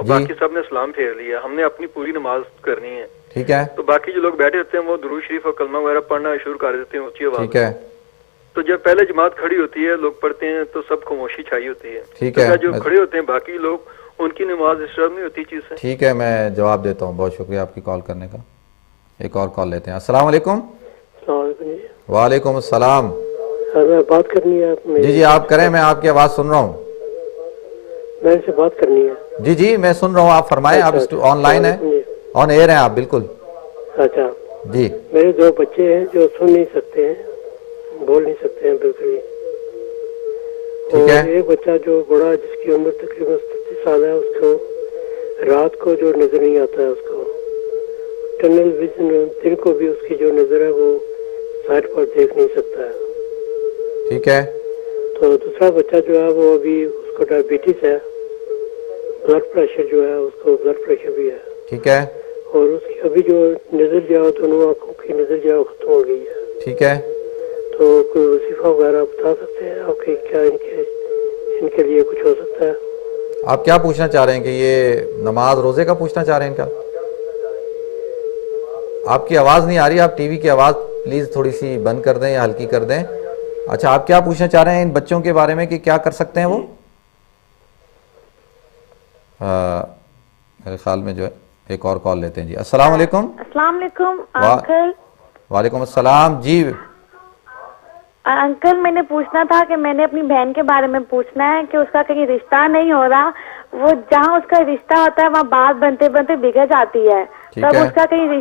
اور جی باقی سب نے سلام پھیر لیا, ہم نے اپنی پوری نماز کرنی ہے. ٹھیک ہے تو باقی جو لوگ بیٹھے ہوتے ہیں وہ درود شریف اور کلمہ وغیرہ پڑھنا شروع کر دیتے ہیں اونچی آواز ٹھیک میں. ہے تو جب پہلے جماعت کھڑی ہوتی ہے, لوگ پڑھتے ہیں, تو سب خاموشی چھائی ہوتی ہے. ٹھیک تو ہے کیا جو کھڑے ہوتے ہیں باقی لوگ, ان کی نماز ڈسٹرب نہیں ہوتی چیز سے؟ ٹھیک ہے, میں جواب دیتا ہوں. بہت شکریہ آپ کی کال کرنے کا. ایک اور کال لیتے ہیں. السلام علیکم. السلام علیکم جی. وعلیکم السلام. سر بات کرنی ہے جی جی آپ کریں, میں آپ کی آواز سن رہا ہوں. میں سے بات کرنی ہے. جی جی میں سن رہا ہوں, آپ فرمائیں. آپ اچھا آن السلام لائن ہیں, علیکم جی. آن ایئر ہیں آپ, بالکل. اچھا, جی میرے 2 بچے ہیں جو سن نہیں سکتے ہیں, بول نہیں سکتے ہیں بالکل ہی. ٹھیک اور ہے ایک بچہ جو بڑا, جس کی عمر تقریباً 37 سال ہے, اس کو رات کو جو نظر نہیں آتا ہے, اس کو ٹنل ویژن, دن کو بھی اس کی جو نظر ہے وہ سائڈ پر دیکھ نہیں سکتا ہے. ٹھیک ہے تو دوسرا بچہ جو ہے وہ ابھی, اس کو ڈائبٹیز ہے, بلڈ پریشر جو ہے, اس کو بلڈ پریشر بھی ہے. ٹھیک ہے اور اس کی ابھی جو نظر جاؤ, دونوں آنکھوں کی نظر جاؤ ختم ہو گئی ہے. ٹھیک ہے تو کوئی وظیفہ وغیرہ بتا سکتے ہیں آپ کہ کیا ان کے لیے کچھ ہو سکتا ہے؟ آپ کیا پوچھنا چاہ رہے ہیں, کہ یہ نماز روزے کا پوچھنا چاہ رہے ہیں؟ ان کا آپ کی آواز نہیں آ رہی, آپ ٹی وی کی آواز پلیز تھوڑی سی بند کر دیں یا ہلکی کر دیں. اچھا, آپ کیا پوچھنا چاہ رہے ہیں ان بچوں کے بارے میں, کہ کیا کر سکتے ہیں وہ؟ میرے خیال میں جو ہے ایک اور کال لیتے ہیں. جی السلام علیکم. السلام علیکم انکل. وعلیکم السلام. جی انکل میں نے پوچھنا تھا کہ میں نے اپنی بہن کے بارے میں پوچھنا ہے کہ اس کا کہیں رشتہ نہیں ہو رہا, وہ جہاں اس کا رشتہ ہوتا ہے وہاں بات بنتے بنتے بگڑ جاتی ہے. ٹھیک تب ہے اس کا کہیں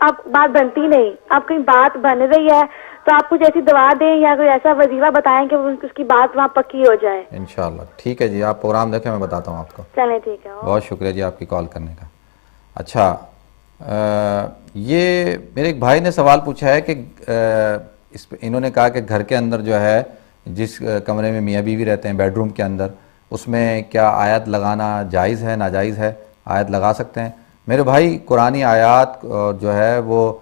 اب بات بنتی نہیں, اب کہیں بات بن رہی ہے, تو آپ کچھ ایسی دعا دیں یا کوئی ایسا وظیفہ بتائیں کہ اس کی بات وہاں پکی ہو جائے. انشاءاللہ. ٹھیک ہے جی, آپ پروگرام دیکھیں, میں بتاتا ہوں آپ کو. چلیں ٹھیک ہے. بہت شکریہ جی آپ کی کال کرنے کا. اچھا, یہ میرے ایک بھائی نے سوال پوچھا ہے کہ انہوں نے کہا کہ گھر کے اندر جو ہے, جس کمرے میں میاں بیوی رہتے ہیں, بیڈ روم کے اندر, اس میں کیا آیت لگانا جائز ہے, ناجائز ہے؟ آیت لگا سکتے ہیں؟ میرے بھائی, قرآنی آیات جو ہے وہ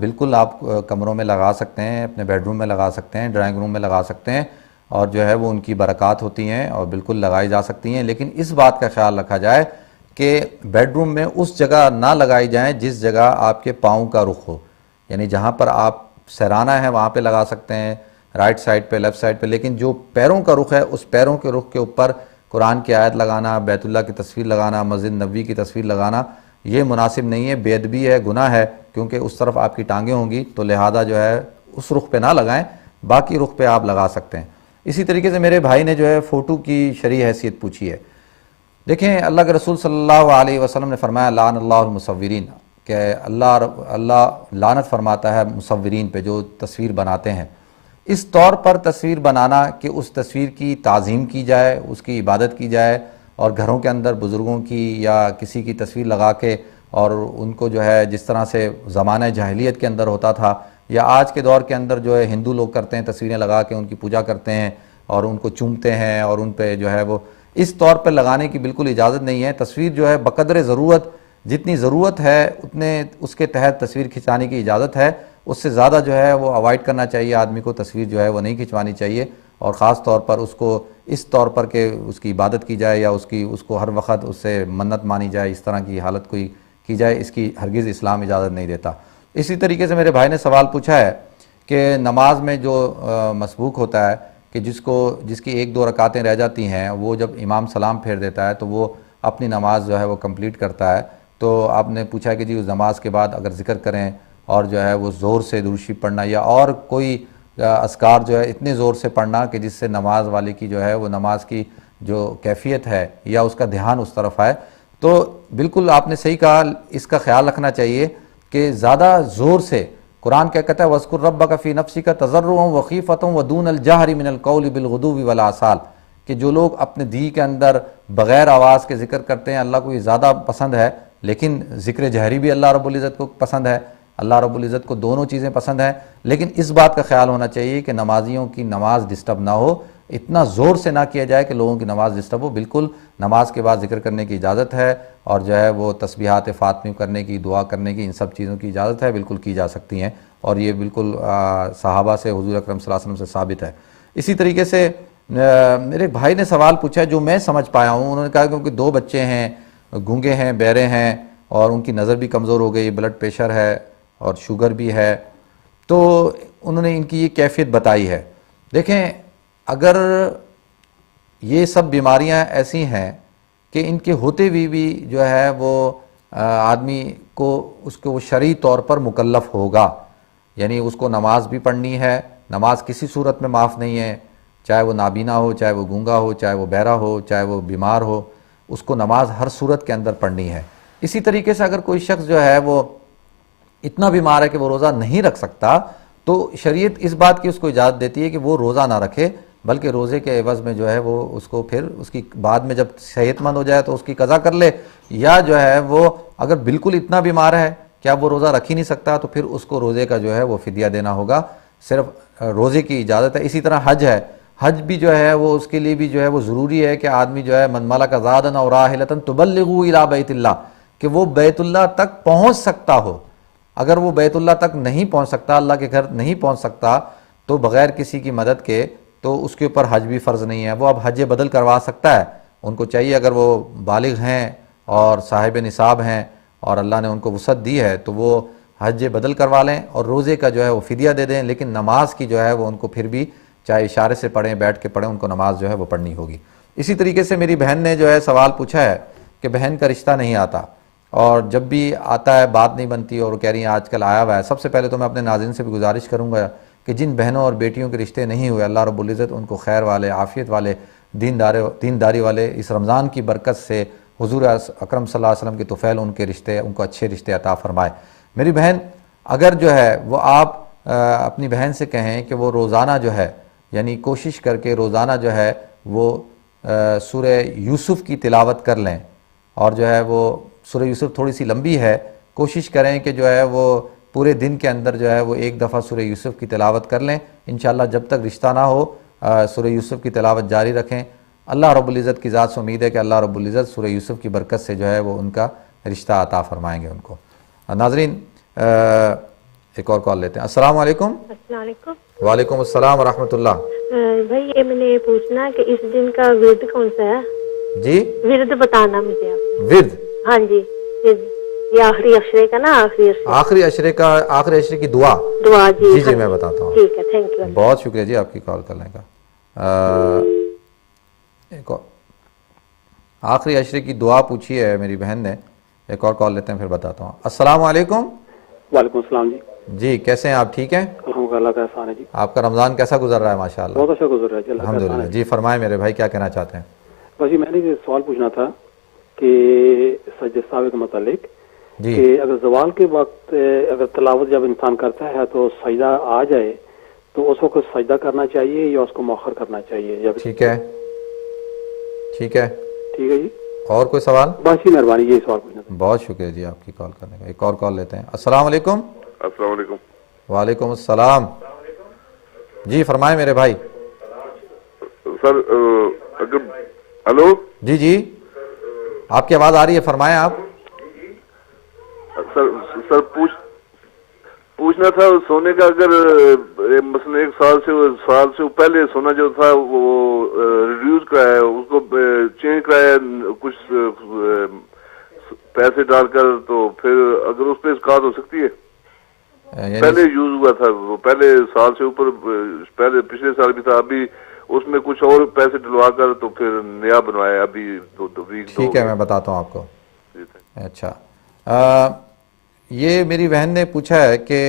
بالکل آپ کمروں میں لگا سکتے ہیں, اپنے بیڈ روم میں لگا سکتے ہیں, ڈرائنگ روم میں لگا سکتے ہیں, اور جو ہے وہ ان کی برکات ہوتی ہیں اور بالکل لگائی جا سکتی ہیں. لیکن اس بات کا خیال رکھا جائے کہ بیڈ روم میں اس جگہ نہ لگائی جائیں جس جگہ آپ کے پاؤں کا رخ ہو. یعنی جہاں پر آپ سرانہ ہے وہاں پہ لگا سکتے ہیں, رائٹ سائڈ پہ, لیفٹ سائڈ پہ, لیکن جو پیروں کا رخ ہے اس پیروں کے رخ کے اوپر قرآن کی آیت لگانا, بیت اللہ کی تصویر لگانا, مسجد نبوی کی تصویر لگانا, یہ مناسب نہیں ہے, بے ادبی ہے, گناہ ہے, کیونکہ اس طرف آپ کی ٹانگیں ہوں گی. تو لہذا جو ہے اس رخ پہ نہ لگائیں, باقی رخ پہ آپ لگا سکتے ہیں. اسی طریقے سے میرے بھائی نے جو ہے فوٹو کی شرعی حیثیت پوچھی ہے. دیکھیں, اللہ کے رسول صلی اللہ علیہ وسلم نے فرمایا لعن اللہ المصورین, کہ اللہ لعنت فرماتا ہے مصورین پہ, جو تصویر بناتے ہیں. اس طور پر تصویر بنانا کہ اس تصویر کی تعظیم کی جائے, اس کی عبادت کی جائے, اور گھروں کے اندر بزرگوں کی یا کسی کی تصویر لگا کے, اور ان کو جو ہے جس طرح سے زمانہ جاہلیت کے اندر ہوتا تھا, یا آج کے دور کے اندر جو ہے ہندو لوگ کرتے ہیں, تصویریں لگا کے ان کی پوجا کرتے ہیں اور ان کو چومتے ہیں, اور ان پہ جو ہے وہ اس طور پہ لگانے کی بالکل اجازت نہیں ہے. تصویر جو ہے بقدر ضرورت, جتنی ضرورت ہے اتنے اس کے تحت تصویر کھنچانے کی اجازت ہے. اس سے زیادہ جو ہے وہ اوائڈ کرنا چاہیے آدمی کو, تصویر جو ہے وہ نہیں کھنچوانی چاہیے. اور خاص طور پر اس کو اس طور پر کہ اس کی عبادت کی جائے, یا اس کو ہر وقت اس سے منت مانی جائے, اس طرح کی حالت کوئی کی جائے, اس کی ہرگز اسلام اجازت نہیں دیتا. اسی طریقے سے میرے بھائی نے سوال پوچھا ہے کہ نماز میں جو مسبوق ہوتا ہے, کہ جس کی 1-2 رکعتیں رہ جاتی ہیں, وہ جب امام سلام پھیر دیتا ہے تو وہ اپنی نماز جو ہے وہ کمپلیٹ کرتا ہے. تو آپ نے پوچھا کہ جی اس نماز کے بعد اگر ذکر کریں اور جو ہے وہ زور سے درود شریف پڑھنا, یا اور کوئی اذکار جو ہے اتنے زور سے پڑھنا کہ جس سے نماز والے کی جو ہے وہ نماز کی جو کیفیت ہے یا اس کا دھیان اس طرف آئے. تو بالکل آپ نے صحیح کہا, اس کا خیال رکھنا چاہیے کہ زیادہ زور سے, قرآن کیا کہتا ہے وَاذْكُرْ رَبَّكَ فِي نَفْسِكَ تَضَرُّعًا وَخِيفَةً وَدُونَ الْجَهْرِ مِنَ الْقَوْلِ بِالْغُدُوِّ وَالْآصَالِ, کہ جو لوگ اپنے دل کے اندر بغیر آواز کے ذکر کرتے ہیں, اللہ کو یہ زیادہ پسند ہے. لیکن ذکر جہری بھی اللہ رب العزت کو پسند ہے, اللہ رب العزت کو دونوں چیزیں پسند ہیں. لیکن اس بات کا خیال ہونا چاہیے کہ نمازیوں کی نماز ڈسٹرب نہ ہو, اتنا زور سے نہ کیا جائے کہ لوگوں کی نماز ڈسٹرب ہو. بالکل نماز کے بعد ذکر کرنے کی اجازت ہے, اور جو ہے وہ تسبیحات فاطمی کرنے کی, دعا کرنے کی, ان سب چیزوں کی اجازت ہے, بالکل کی جا سکتی ہیں, اور یہ بالکل صحابہ سے, حضور اکرم صلی اللہ علیہ وسلم سے ثابت ہے. اسی طریقے سے میرے بھائی نے سوال پوچھا جو میں سمجھ پایا ہوں, انہوں نے کہا کیونکہ 2 بچے ہیں, گونگے ہیں، بہرے ہیں اور ان کی نظر بھی کمزور ہو گئی، بلڈ پریشر ہے اور شوگر بھی ہے، تو انہوں نے ان کی یہ کیفیت بتائی ہے۔ دیکھیں اگر یہ سب بیماریاں ایسی ہیں کہ ان کے ہوتے ہوئے بھی جو ہے وہ آدمی کو اس کو شرعی طور پر مکلف ہوگا، یعنی اس کو نماز بھی پڑھنی ہے، نماز کسی صورت میں معاف نہیں ہے، چاہے وہ نابینا ہو، چاہے وہ گونگا ہو، چاہے وہ بہرا ہو، چاہے وہ بیمار ہو، اس کو نماز ہر صورت کے اندر پڑھنی ہے۔ اسی طریقے سے اگر کوئی شخص جو ہے وہ اتنا بیمار ہے کہ وہ روزہ نہیں رکھ سکتا، تو شریعت اس بات کی اس کو اجازت دیتی ہے کہ وہ روزہ نہ رکھے، بلکہ روزے کے عوض میں جو ہے وہ اس کو پھر اس کی بعد میں جب صحت مند ہو جائے تو اس کی قضا کر لے، یا جو ہے وہ اگر بالکل اتنا بیمار ہے کہ اب وہ روزہ رکھ ہی نہیں سکتا تو پھر اس کو روزے کا جو ہے وہ فدیہ دینا ہوگا، صرف روزے کی اجازت ہے۔ اسی طرح حج ہے، حج بھی جو ہے وہ اس کے لیے بھی جو ہے وہ ضروری ہے کہ آدمی جو ہے من ملک زادن او راحلۃ تبلغوا الی بیت اللہ، کہ وہ بیت اللہ تک پہنچ سکتا ہو۔ اگر وہ بیت اللہ تک نہیں پہنچ سکتا، اللہ کے گھر نہیں پہنچ سکتا، تو بغیر کسی کی مدد کے تو اس کے اوپر حج بھی فرض نہیں ہے، وہ اب حج بدل کروا سکتا ہے۔ ان کو چاہیے اگر وہ بالغ ہیں اور صاحب نصاب ہیں اور اللہ نے ان کو وسعت دی ہے تو وہ حج بدل کروا لیں اور روزے کا جو ہے وہ فدیہ دے دیں، لیکن نماز کی جو ہے وہ ان کو پھر بھی چاہے اشارے سے پڑھیں، بیٹھ کے پڑھیں، ان کو نماز جو ہے وہ پڑھنی ہوگی۔ اسی طریقے سے میری بہن نے جو ہے سوال پوچھا ہے کہ بہن کا رشتہ نہیں آتا اور جب بھی آتا ہے بات نہیں بنتی اور کہہ رہی ہیں آج کل آیا ہوا ہے۔ سب سے پہلے تو میں اپنے ناظرین سے بھی گزارش کروں گا کہ جن بہنوں اور بیٹیوں کے رشتے نہیں ہوئے، اللہ رب العزت ان کو خیر والے، عافیت والے، دینداری والے اس رمضان کی برکت سے حضور اکرم صلی اللہ علیہ وسلم کے طفیل ان کے رشتے، ان کو اچھے رشتے عطا فرمائے۔ میری بہن اگر جو ہے وہ آپ اپنی بہن سے کہیں کہ وہ روزانہ جو ہے یعنی کوشش کر کے روزانہ جو ہے وہ سورہ یوسف کی تلاوت کر لیں، اور جو ہے وہ سورہ یوسف تھوڑی سی لمبی ہے، کوشش کریں کہ جو ہے وہ پورے دن کے اندر جو ہے وہ ایک دفعہ سورہ یوسف کی تلاوت کر لیں۔ انشاءاللہ جب تک رشتہ نہ ہو سورہ یوسف کی تلاوت جاری رکھیں۔ اللہ رب العزت کی ذات سے امید ہے کہ اللہ رب العزت سورہ یوسف کی برکت سے جو ہے وہ ان کا رشتہ عطا فرمائیں گے ان کو۔ ناظرین ایک اور کال لیتے ہیں۔ السلام علیکم۔ السلام علیکم۔ وعلیکم السلام ورحمۃ اللہ۔ بھائی یہ میں نے پوچھنا کہ اس دن کا ورد کون سا ہے؟ جی ورد بتانا مجھے آپ۔ ورد؟ ہاں جی، یہ آخری اشرے کا نا، آخری اشرے کا، آخری اشرے کی دعا؟ دعا جی جی میں بتاتا ہوں۔ ٹھیک ہے، تھینک یو، بہت شکریہ جی آپ کی کال کرنے کا۔ ایک اور آخری اشرے کی دعا پوچھی ہے میری بہن نے، ایک اور کال لیتے ہیں پھر بتاتا ہوں۔ السلام علیکم۔ وعلیکم السلام جی۔ جی کیسے ہیں آپ؟ ٹھیک ہیں؟ الحمد للہ کا احسان ہے جی۔ آپ کا رمضان کیسا گزر رہا ہے؟ ماشاءاللہ بہت اچھا گزر رہا ہے جی، اللہ کا احسان الحمدللہ۔ ہے۔ جی فرمائیں میرے بھائی، کیا کہنا چاہتے ہیں؟ بس جی میں نے یہ سوال پوچھنا تھا کہ سجدہ سہو کے متعلق جی کہ اگر زوال کے وقت اگر تلاوت جب انسان کرتا ہے تو سجدہ آ جائے تو اس وقت سجدہ کرنا چاہیے یا اس کو مؤخر کرنا چاہیے؟ جب ٹھیک ہے، ٹھیک ہے، ٹھیک ہے جی۔ اور کوئی سوال؟ بس جی مہربانی، یہی سوال پوچھنا تھا۔ بہت شکریہ جی آپ کی کال کرنے کا۔ ایک اور کال لیتے ہیں۔ السلام علیکم۔ السلام علیکم۔ وعلیکم السلام۔ جی فرمائیں میرے بھائی۔ سر اگر ہلو جی جی آپ کی آواز آ رہی ہے، فرمائیں آپ۔ سر پوچھنا تھا سونے کا، اگر مثلا ایک سال سے پہلے سونا جو تھا وہ ریڈیوز کرایا، اس کو چینج کرایا کچھ پیسے ڈال کر، تو پھر اگر اس پہ اسقاط ہو سکتی ہے؟ پہلے یوز ہوا تھا وہ پہلے سال سے اوپر، پہلے پچھلے سال بھی تھا، ابھی اس میں کچھ اور پیسے ڈلوا کر تو پھر نیا بنوایا ابھی ٹھیک ہے میں بتاتا ہوں آپ کو۔ اچھا یہ میری بہن نے پوچھا ہے کہ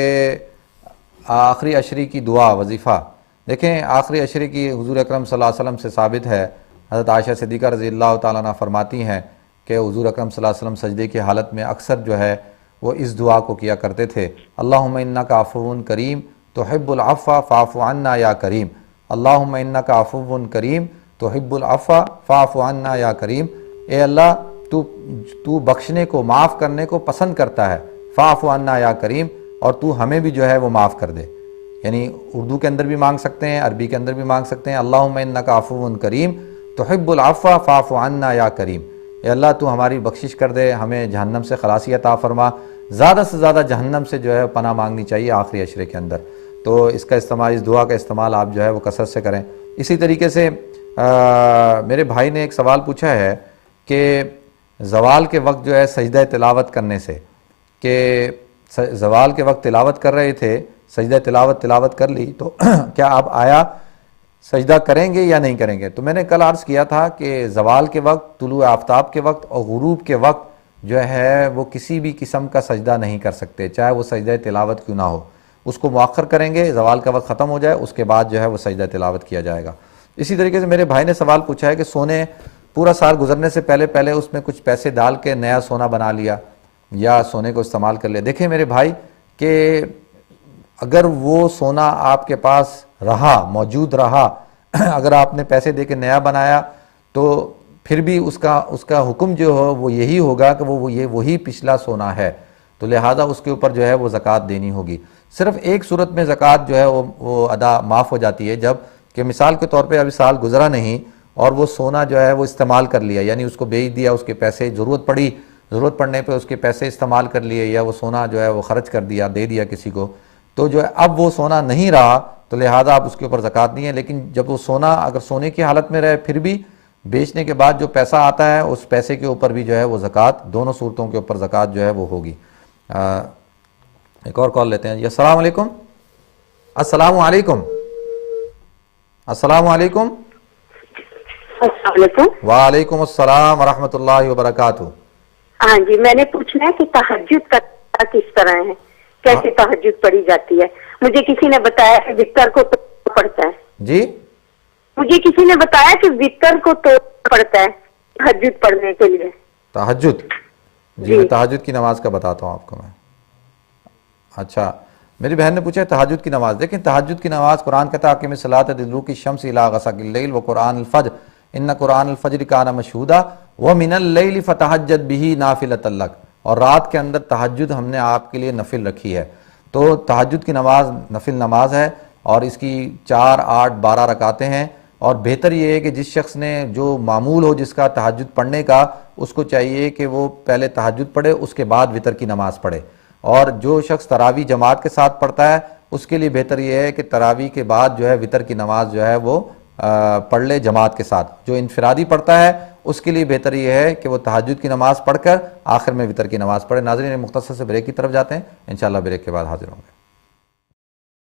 آخری عشری کی دعا وظیفہ، دیکھیں آخری عشری کی حضور اکرم صلی اللہ علیہ وسلم سے ثابت ہے۔ حضرت عائشہ صدیقہ رضی اللہ تعالیٰ عنہ فرماتی ہیں کہ حضور اکرم صلی اللہ علیہ وسلم سجدے کی حالت میں اکثر جو ہے وہ اس دعا کو کیا کرتے تھے، اللہم انک عفو کریم تحب العفو فاعف عنا یا کریم، اللہم انک عفو کریم تحب العفو فاعف عنا یا کریم، اے اللہ تو بخشنے کو، معاف کرنے کو پسند کرتا ہے، فاعف عنا یا کریم، اور تو ہمیں بھی جو ہے وہ معاف کر دے۔ یعنی اردو کے اندر بھی مانگ سکتے ہیں، عربی کے اندر بھی مانگ سکتے ہیں، اللہم انک عفو کریم تحب العفو فاعف عنا یا کریم، اے اللہ تو ہماری بخشش کر دے، ہمیں جہنم سے خلاصی عطا فرما۔ زیادہ سے زیادہ جہنم سے جو ہے پناہ مانگنی چاہیے آخری عشرے کے اندر، تو اس کا استعمال، اس دعا کا استعمال آپ جو ہے وہ کثرت سے کریں۔ اسی طریقے سے میرے بھائی نے ایک سوال پوچھا ہے کہ زوال کے وقت جو ہے سجدہ تلاوت کرنے سے، کہ زوال کے وقت تلاوت کر رہے تھے، سجدہ تلاوت کر لی، تو کیا آپ آیا سجدہ کریں گے یا نہیں کریں گے؟ تو میں نے کل عرض کیا تھا کہ زوال کے وقت، طلوع آفتاب کے وقت اور غروب کے وقت جو ہے وہ کسی بھی قسم کا سجدہ نہیں کر سکتے، چاہے وہ سجدہ تلاوت کیوں نہ ہو، اس کو مؤخر کریں گے، زوال کا وقت ختم ہو جائے اس کے بعد جو ہے وہ سجدہ تلاوت کیا جائے گا۔ اسی طریقے سے میرے بھائی نے سوال پوچھا ہے کہ سونے پورا سال گزرنے سے پہلے اس میں کچھ پیسے ڈال کے نیا سونا بنا لیا یا سونے کو استعمال کر لیا۔ دیکھیں میرے بھائی کہ اگر وہ سونا آپ کے پاس رہا، موجود رہا، اگر آپ نے پیسے دے کے نیا بنایا تو پھر بھی اس کا حکم جو ہو وہ یہی ہوگا کہ وہی پچھلا سونا ہے، تو لہٰذا اس کے اوپر جو ہے وہ زکوٰۃ دینی ہوگی۔ صرف ایک صورت میں زکوٰۃ جو ہے وہ ادا معاف ہو جاتی ہے، جب کہ مثال کے طور پہ ابھی سال گزرا نہیں اور وہ سونا جو ہے وہ استعمال کر لیا، یعنی اس کو بیچ دیا، اس کے پیسے ضرورت پڑنے پہ اس کے پیسے استعمال کر لیے، یا وہ سونا جو ہے وہ خرچ کر دیا، دے دیا کسی کو، تو جو ہے اب وہ سونا نہیں رہا تو لہٰذا آپ اس کے اوپر زکوٰۃ نہیں ہے۔ لیکن جب وہ سونا اگر سونے کی حالت میں رہے پھر بھی بیچنے کے بعد جو پیسہ آتا ہے اس پیسے کے اوپر بھی جو ہے وہ زکوٰۃ، دونوں صورتوں کے اوپر زکوٰۃ جو ہے وہ ہوگی۔ ایک اور کال لیتے ہیں جی۔ السلام علیکم۔ السلام علیکم۔ السلام علیکم۔ السلام علیکم۔ وعلیکم السلام ورحمۃ اللہ وبرکاتہ۔ ہاں جی، میں نے پوچھنا ہے کہ تہجد کا کس طرح ہے، کیسے تہجد پڑھی جاتی ہے؟ مجھے کسی نے بتایا کہ وتر کو پڑھتا ہے۔ جی مجھے کسی نے بتایا کہ وتر کو تو پڑھتا ہے تہجد پڑھنے کے لیے۔ تہجد؟ جی میں تہجد کی نماز کا بتاتا ہوں آپ کو میں۔ اچھا، میری بہن نے پوچھا ہے تہجد کی نماز۔ دیکھیں تہجد کی نماز قرآن کہتا ہے اقیم الصلاۃ لدلوک الشمس الی غسق اللیل وقرآن الفجر ان قرآن الفجر کان مشہودا ومن اللیل فتہجد بہ نافلۃ لک، اور رات کے اندر تہجد ہم نے آپ کے لیے نفل رکھی ہے۔ تو تہجد کی نماز نفل نماز ہے اور اس کی 4، 8، 12 رکعتیں ہیں، اور بہتر یہ ہے کہ جس شخص نے جو معمول ہو جس کا تہجد پڑھنے کا، اس کو چاہیے کہ وہ پہلے تہجد پڑھے اس کے بعد وتر کی نماز پڑھے، اور جو شخص تراویح جماعت کے ساتھ پڑھتا ہے اس کے لیے بہتر یہ ہے کہ تراویح کے بعد جو ہے وتر کی نماز جو ہے وہ پڑھ لے جماعت کے ساتھ۔ جو انفرادی پڑھتا ہے اس کے لیے بہتر یہ ہے کہ وہ تہجد کی نماز پڑھ کر آخر میں وتر کی نماز پڑھے۔ ناظرین مختصر سے بریک کی طرف جاتے ہیں، انشاءاللہ بریک کے بعد حاضر ہوں گے۔